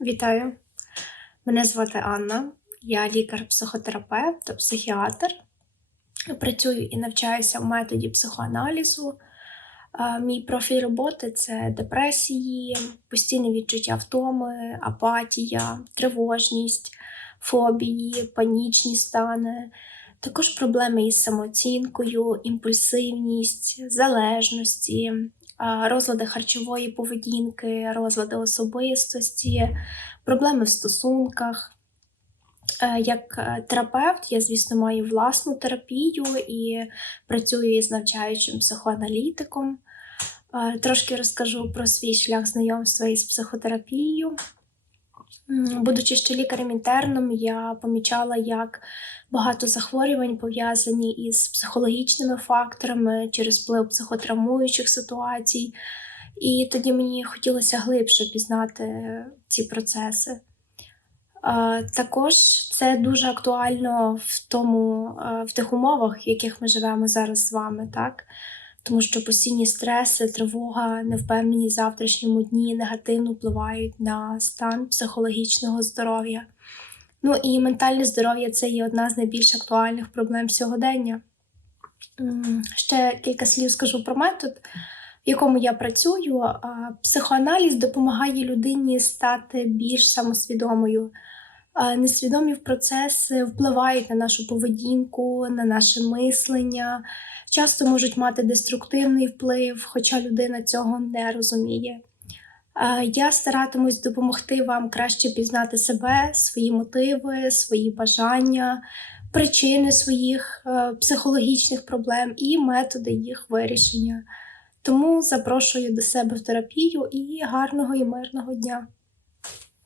Вітаю! Мене звати Анна, я лікар-психотерапевт психіатр. Працюю і навчаюся в методі психоаналізу. Е, Мій профіль роботи це депресії, постійне відчуття втоми, апатія, тривожність, фобії, панічні стани, також проблеми із самооцінкою, імпульсивність, залежності, розлади харчової поведінки, розлади особистості, проблеми в стосунках. Е, Як е, терапевт, я, звісно, маю власну терапію і працюю із навчаючим психоаналітиком. Е, Трошки розкажу про свій шлях знайомства із психотерапією. Будучи ще лікарем-інтерном, я помічала, як багато захворювань пов'язані із психологічними факторами через вплив психотравмуючих ситуацій. І тоді мені хотілося глибше пізнати ці процеси. Також це дуже актуально в тому, в тих умовах, в яких ми живемо зараз з вами, так? Тому що постійні стреси, тривога, невпевненість в завтрашньому дні негативно впливають на стан психологічного здоров'я. Ну і ментальне здоров'я це є одна з найбільш актуальних проблем сьогодення. Ще кілька слів скажу про метод, в якому я працюю. Психоаналіз допомагає людині стати більш самосвідомою. Несвідомі процеси впливають на нашу поведінку, на наше мислення, часто можуть мати деструктивний вплив, хоча людина цього не розуміє. Я старатимусь допомогти вам краще пізнати себе, свої мотиви, свої бажання, причини своїх е, психологічних проблем і методи їх вирішення. Тому запрошую до себе в терапію і гарного і мирного дня.